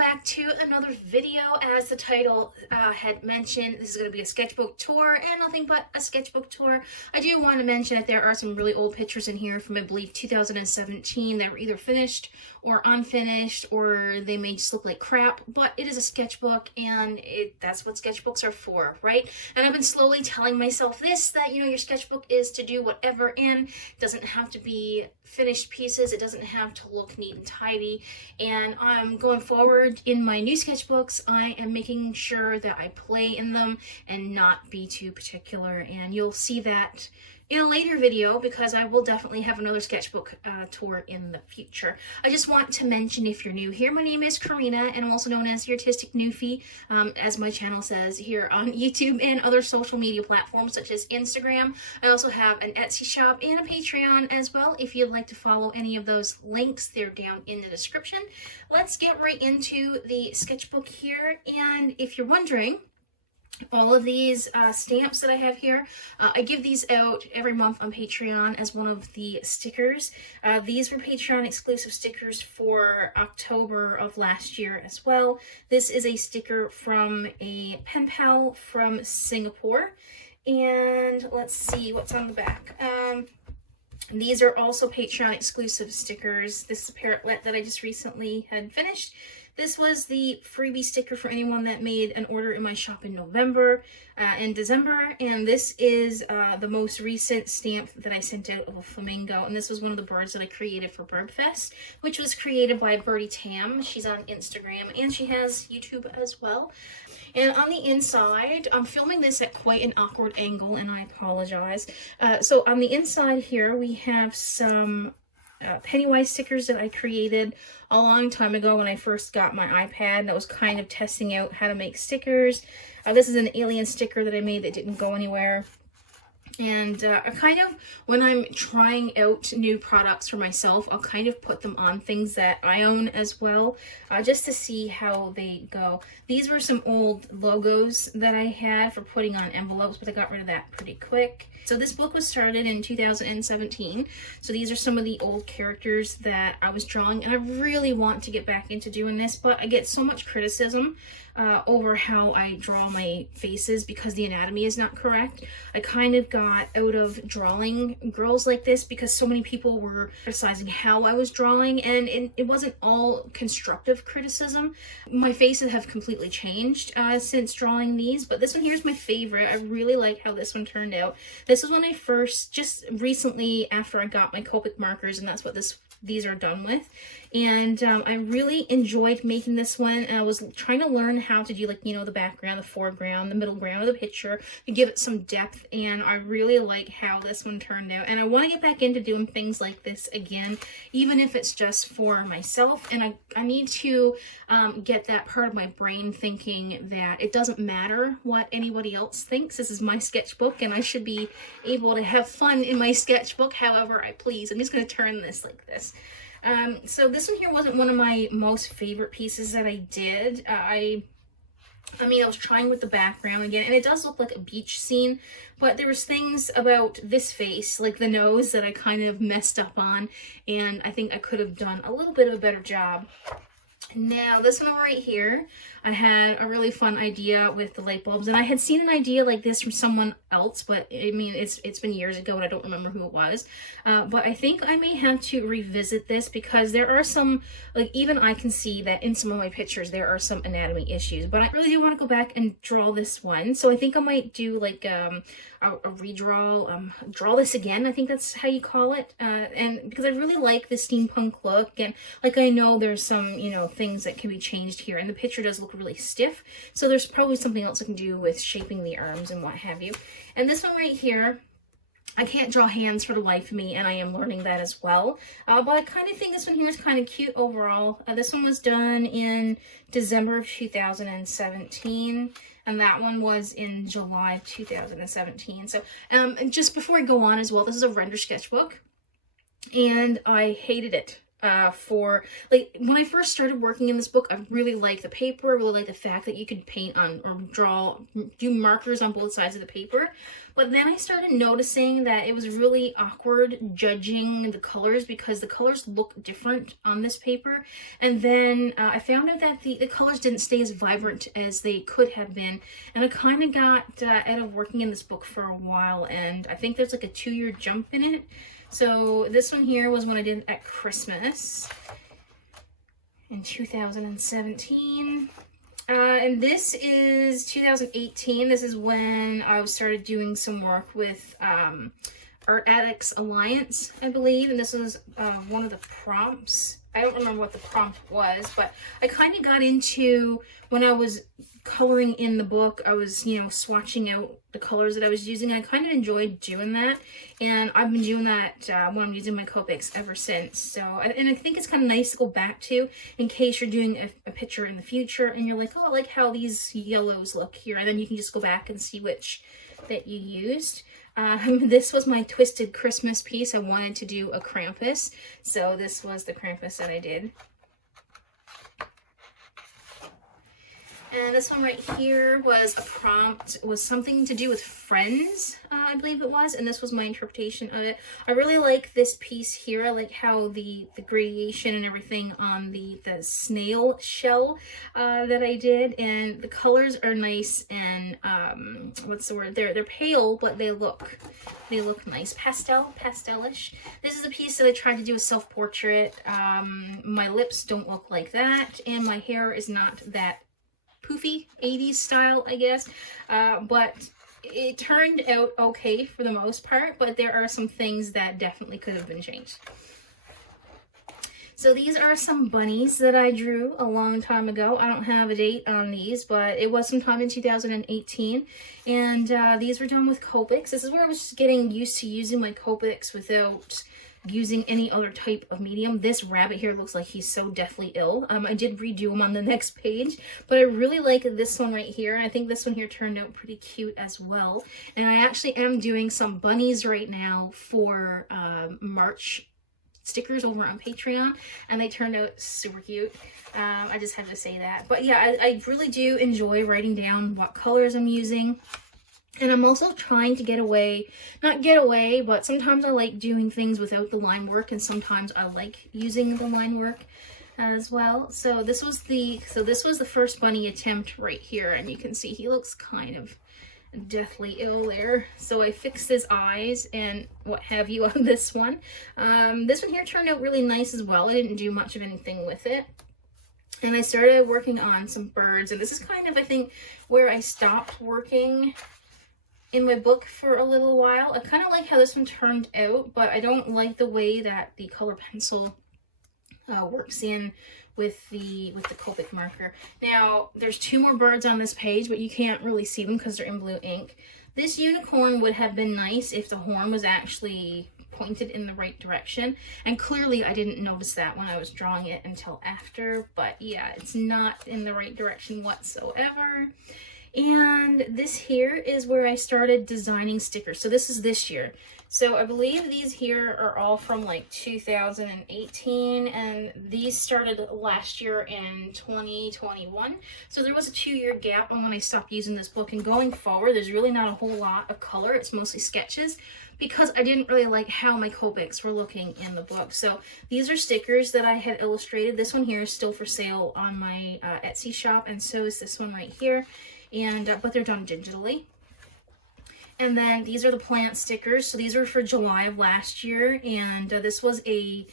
back to another video. As the title had mentioned, this is going to be a sketchbook tour and nothing but a sketchbook tour. I do want to mention that there are some really old pictures in here from, I believe, 2017 that were either finished or unfinished, or they may just look like crap, but it is a sketchbook and that's what sketchbooks are for, right? And I've been slowly telling myself this, that, you know, your sketchbook is to do whatever, and it doesn't have to be finished pieces, it doesn't have to look neat and tidy. And I'm going forward in my new sketchbooks, I am making sure that I play in them and not be too particular, and you'll see that in a later video because I will definitely have another sketchbook tour in the future. I just want to mention, if you're new here, my name is Karina and I'm also known as the Artistic Newfie, as my channel says here on YouTube and other social media platforms such as Instagram. I also have an Etsy shop and a Patreon as well. If you'd like to follow any of those links, they're down in the description. Let's get right into the sketchbook here, and if you're wondering, all of these stamps that I have here, I give these out every month on Patreon as one of the stickers. These were Patreon exclusive stickers for October of last year as well. This is a sticker from a pen pal from Singapore. And let's see what's on the back. These are also Patreon exclusive stickers. This is a parrotlet that I just recently had finished. This was the freebie sticker for anyone that made an order in my shop in November and December, and this is the most recent stamp that I sent out of a flamingo, and this was one of the birds that I created for Birdfest, which was created by Birdie Tam. She's on Instagram and she has YouTube as well. And on the inside, I'm filming this at quite an awkward angle and I apologize. So on the inside here we have some Pennywise stickers that I created a long time ago when I first got my iPad, and I was kind of testing out how to make stickers. This is an alien sticker that I made that didn't go anywhere. And I kind of, when I'm trying out new products for myself, I'll kind of put them on things that I own as well, just to see how they go. These were some old logos that I had for putting on envelopes, but I got rid of that pretty quick. So this book was started in 2017. So these are some of the old characters that I was drawing, and I really want to get back into doing this, but I get so much criticism over how I draw my faces because the anatomy is not correct. I kind of got out of drawing girls like this because so many people were criticizing how I was drawing, and it wasn't all constructive criticism. My faces have completely changed since drawing these, but this one here is my favorite. I really like how this one turned out. This was when I first, just recently after I got my Copic markers, and that's what these are done with. And I really enjoyed making this one, and I was trying to learn how to do, like, you know, the background, the foreground, the middle ground of the picture to give it some depth, and I really like how this one turned out. And I want to get back into doing things like this again, even if it's just for myself. And I need to get that part of my brain thinking that it doesn't matter what anybody else thinks. This is my sketchbook, and I should be able to have fun in my sketchbook however I please. I'm just going to turn this like this. So this one here wasn't one of my most favorite pieces that I did. I mean, I was trying with the background again, and it does look like a beach scene, but there was things about this face, like the nose, that I kind of messed up on, and I think I could have done a little bit of a better job. Now, this one right here, I had a really fun idea with the light bulbs, and I had seen an idea like this from someone else, but I mean, it's been years ago and I don't remember who it was. But I think I may have to revisit this because there are some, like, even I can see that in some of my pictures there are some anatomy issues, but I really do want to go back and draw this one. So I think I might do like a redraw, draw this again, I think that's how you call it. And because I really like the steampunk look, and like I know there's some, you know, things that can be changed here, and the picture does look really stiff, so there's probably something else I can do with shaping the arms and what have you. And this one right here, I can't draw hands for the life of me, and I am learning that as well. But I kind of think this one here is kind of cute overall. This one was done in December of 2017, and that one was in July of 2017. So, and just before I go on as well, this is a Rendr sketchbook, and I hated it. For, like, when I first started working in this book, I really liked the paper. I really liked the fact that you could paint on or do markers on both sides of the paper. But then I started noticing that it was really awkward judging the colors because the colors look different on this paper. And then I found out that the colors didn't stay as vibrant as they could have been. And I kind of got out of working in this book for a while, and I think there's like a 2-year jump in it. So this one here was when I did at Christmas in 2017. And this is 2018. This is when I started doing some work with Art Addicts Alliance, I believe. And this was one of the prompts. I don't remember what the prompt was, but I kind of got into, when I was coloring in the book, I was, you know, swatching out the colors that I was using. I kind of enjoyed doing that, and I've been doing that when I'm using my Copics ever since. So, and I think it's kind of nice to go back to in case you're doing a picture in the future and you're like, oh, I like how these yellows look here, and then you can just go back and see which that you used. This was my Twisted Christmas piece. I wanted to do a Krampus, so this was the Krampus that I did. And this one right here was a prompt, was something to do with friends, I believe it was, and this was my interpretation of it. I really like this piece here. I like how the gradation and everything on the snail shell that I did, and the colors are nice, and what's the word? They're pale, but they look nice. Pastelish. This is a piece that I tried to do a self-portrait. My lips don't look like that, and my hair is not that poofy 80s style, I guess, but it turned out okay for the most part, but there are some things that definitely could have been changed. So these are some bunnies that I drew a long time ago. I don't have a date on these, but it was sometime in 2018, and these were done with Copics. This is where I was just getting used to using my Copics without using any other type of medium. This rabbit here looks like he's so deathly ill. I did redo him on the next page, but I really like this one right here. I think this one here turned out pretty cute as well. And I actually am doing some bunnies right now for March stickers over on Patreon, and they turned out super cute. I just have to say that. But yeah, I really do enjoy writing down what colors I'm using. And I'm also trying to get away, not get away, but sometimes I like doing things without the line work, and sometimes I like using the line work as well. So this was the first bunny attempt right here, and you can see he looks kind of deathly ill there. So I fixed his eyes and what have you on this one. This one here turned out really nice as well. I didn't do much of anything with it. And I started working on some birds, and this is kind of, I think, where I stopped working in my book for a little while. I kind of like how this one turned out, but I don't like the way that the color pencil works in with the Copic marker. Now, there's 2 more birds on this page, but you can't really see them because they're in blue ink. This unicorn would have been nice if the horn was actually pointed in the right direction, and clearly I didn't notice that when I was drawing it until after, but yeah, it's not in the right direction whatsoever. And this here is where I started designing stickers. So this is this year. So I believe these here are all from like 2018, and these started last year in 2021. So there was a 2-year gap on when I stopped using this book, and going forward there's really not a whole lot of color. It's mostly sketches because I didn't really like how my Copics were looking in the book. So these are stickers that I had illustrated. This one here is still for sale on my Etsy shop, and so is this one right here. And but they're done digitally. And then these are the plant stickers. So these were for July of last year, and this was a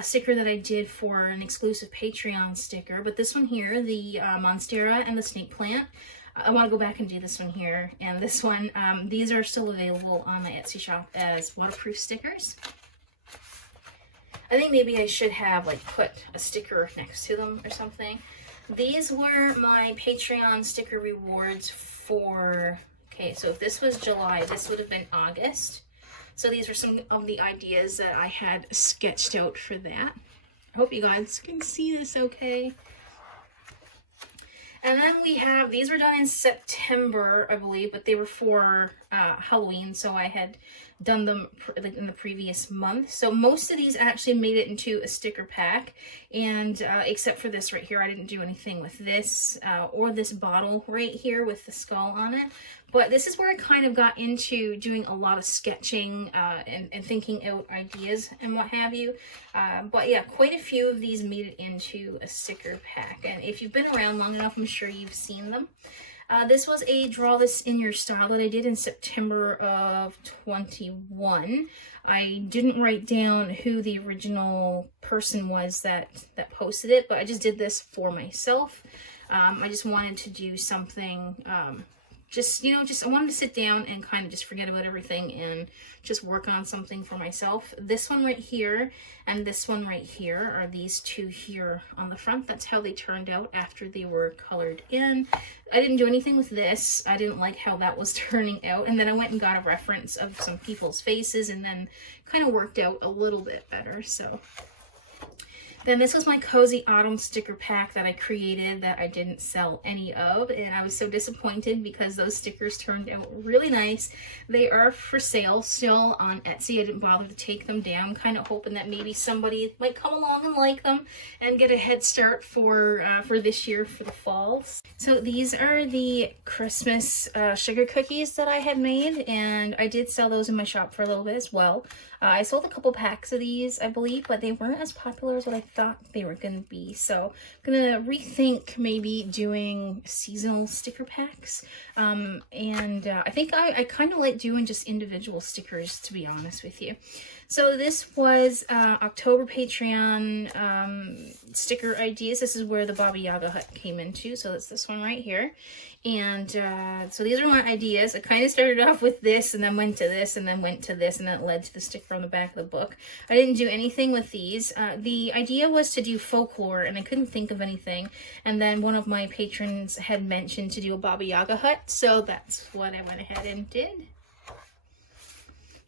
sticker that I did for an exclusive Patreon sticker. But this one here, the Monstera and the snake plant, I want to go back and do this one here. And this one, these are still available on my Etsy shop as waterproof stickers. I think maybe I should have like put a sticker next to them or something. These were my Patreon sticker rewards for, okay, so if this was July, this would have been August. So these were some of the ideas that I had sketched out for that. I hope you guys can see this okay. And then we have, these were done in September, I believe, but they were for Halloween, so I had done them like in the previous month. So most of these actually made it into a sticker pack, and except for this right here, I didn't do anything with this or this bottle right here with the skull on it. But this is where I kind of got into doing a lot of sketching and thinking out ideas and what have you. But yeah, quite a few of these made it into a sticker pack. And if you've been around long enough, I'm sure you've seen them. This was a Draw This in Your Style that I did in September of 21. I didn't write down who the original person was that posted it, but I just did this for myself. I just wanted to do something, I wanted to sit down and kind of just forget about everything and just work on something for myself. This one right here and this one right here are these two here on the front. That's how they turned out after they were colored in. I didn't do anything with this. I didn't like how that was turning out. And then I went and got a reference of some people's faces and then kind of worked out a little bit better. So then this was my Cozy Autumn sticker pack that I created that I didn't sell any of, and I was so disappointed because those stickers turned out really nice. They are for sale still on Etsy. I didn't bother to take them down, kind of hoping that maybe somebody might come along and like them and get a head start for this year for the fall. So these are the Christmas sugar cookies that I had made, and I did sell those in my shop for a little bit as well. I sold a couple packs of these, I believe, but they weren't as popular as what I thought they were going to be. So I'm going to rethink maybe doing seasonal sticker packs. I think I kind of like doing just individual stickers, to be honest with you. So this was October Patreon sticker ideas. This is where the Baba Yaga hut came into. So it's this one right here. And so these are my ideas. I kind of started off with this and then went to this and then went to this, and then it led to the sticker on the back of the book. I didn't do anything with these. The idea was to do folklore, and I couldn't think of anything. And then one of my patrons had mentioned to do a Baba Yaga hut, so that's what I went ahead and did.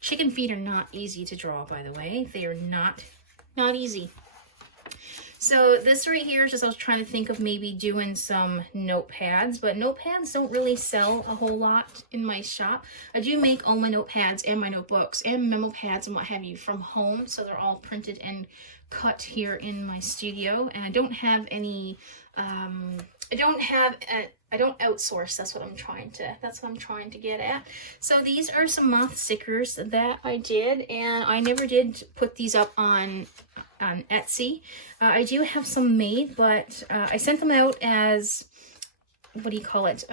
Chicken feet are not easy to draw, by the way. They are not easy. So this right here is just, I was trying to think of maybe doing some notepads, but notepads don't really sell a whole lot in my shop. I do make all my notepads and my notebooks and memo pads and what have you from home, so they're all printed and cut here in my studio, and I don't have any, I don't outsource. That's what I'm trying to get at. So these are some moth stickers that I did, and I never did put these up on Etsy. I do have some made, but I sent them out as, what do you call it,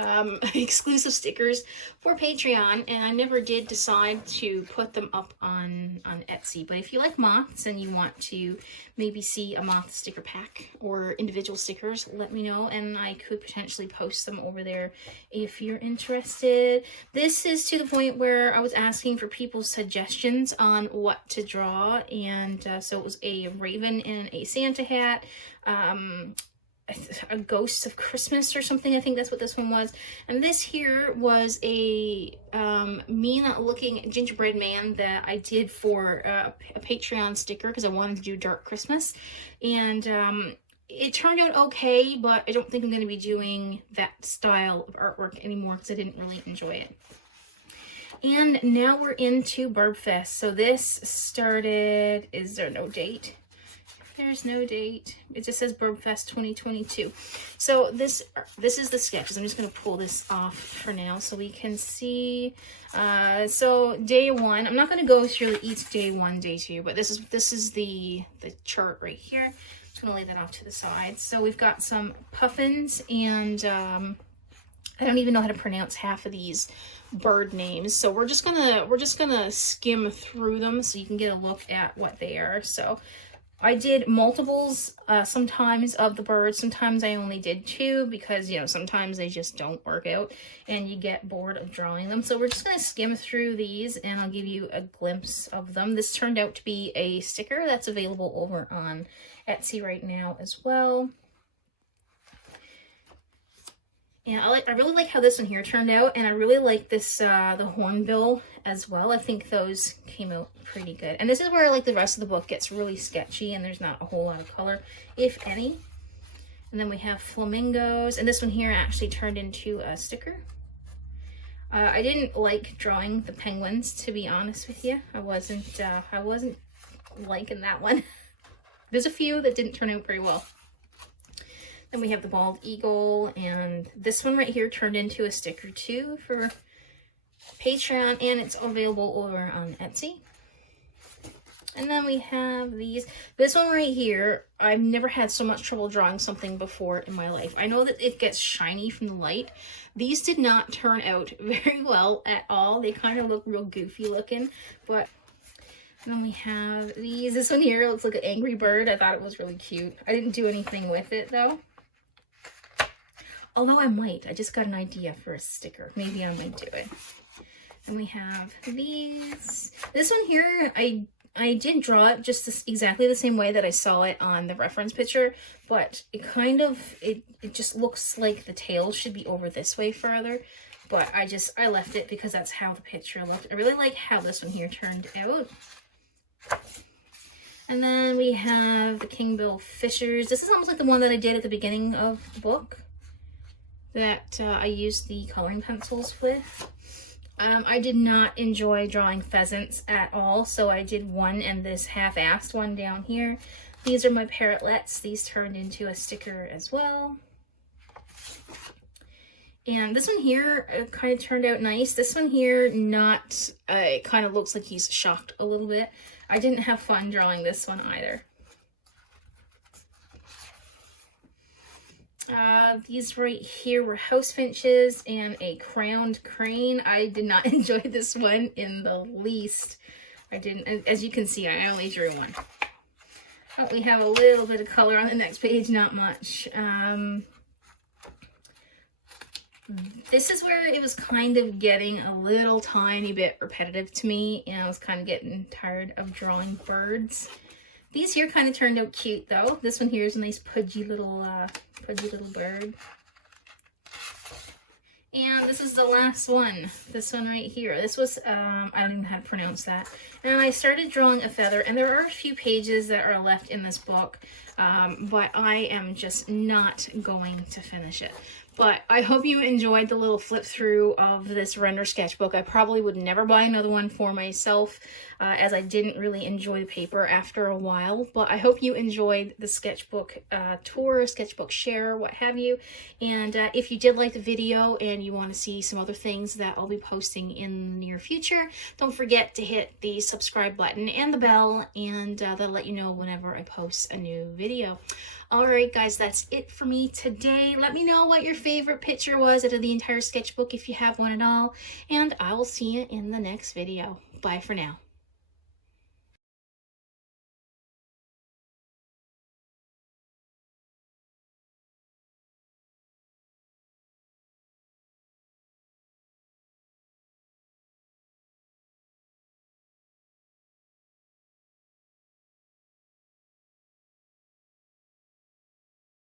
exclusive stickers for Patreon, and I never did decide to put them up on Etsy. But if you like moths and you want to maybe see a moth sticker pack or individual stickers, let me know, and I could potentially post them over there if you're interested. This is to the point where I was asking for people's suggestions on what to draw, and so it was a raven in a Santa hat, a ghost of Christmas or something. I think that's what this one was. And this here was a mean looking gingerbread man that I did for a Patreon sticker because I wanted to do dark Christmas. And it turned out okay, but I don't think I'm going to be doing that style of artwork anymore because I didn't really enjoy it. And now we're into Barb Fest. So this started, is there no date? There's no date. It just says Barb Fest 2022. So this is the sketches. I'm just going to pull this off for now so we can see. So day one, I'm not going to go through each day one, day two, but this is the chart right here. I'm just going to lay that off to the side. So we've got some puffins, and I don't even know how to pronounce half of these bird names. So we're just gonna skim through them so you can get a look at what they are. So I did multiples sometimes of the birds. Sometimes I only did two because, you know, sometimes they just don't work out and you get bored of drawing them. So we're just going to skim through these and I'll give you a glimpse of them. This turned out to be a sticker that's available over on Etsy right now as well. And I really like how this one here turned out, and I really like this, the hornbill as well. I think those came out pretty good. And this is where, like, the rest of the book gets really sketchy and there's not a whole lot of color, if any. And then we have flamingos, and this one here actually turned into a sticker. I didn't like drawing the penguins, to be honest with you. I wasn't liking that one. There's a few that didn't turn out very well. Then we have the bald eagle, and this one right here turned into a sticker too for Patreon, and it's available over on Etsy. And then we have these. This one right here, I've never had so much trouble drawing something before in my life. I know that it gets shiny from the light. These did not turn out very well at all. They kind of look real goofy looking, but and then we have these. This one here looks like an angry bird. I thought it was really cute. I didn't do anything with it though. Although I might. I just got an idea for a sticker. Maybe I might do it. And we have these. This one here, I didn't draw it just exactly the same way that I saw it on the reference picture, but it kind of, it just looks like the tail should be over this way further. But I left it because that's how the picture looked. I really like how this one here turned out. And then we have the Kingbill Fishers. This is almost like the one that I did at the beginning of the book that I used the coloring pencils with. I did not enjoy drawing pheasants at all, so I did one and this half-assed one down here. These are my parrotlets. These turned into a sticker as well. And this one here kind of turned out nice. This one here, not, it kind of looks like he's shocked a little bit. I didn't have fun drawing this one either. These right here were house finches and a crowned crane. I did not enjoy this one in the least. I didn't, as you can see, I only drew one. But we have a little bit of color on the next page, not much. This is where it was kind of getting a little tiny bit repetitive to me, and I was kind of getting tired of drawing birds. These here kind of turned out cute though. This one here is a nice pudgy little bird. And this is the last one. This one right here. This was, I don't even know how to pronounce that. And I started drawing a feather, and there are a few pages that are left in this book, but I am just not going to finish it. But I hope you enjoyed the little flip through of this Rendr sketchbook. I probably would never buy another one for myself, as I didn't really enjoy the paper after a while. But I hope you enjoyed the sketchbook tour, sketchbook share, what have you. And if you did like the video and you want to see some other things that I'll be posting in the near future, don't forget to hit the subscribe button and the bell, and that'll let you know whenever I post a new video. Alright guys, that's it for me today. Let me know what your favorite picture was out of the entire sketchbook if you have one at all, and I will see you in the next video. Bye for now.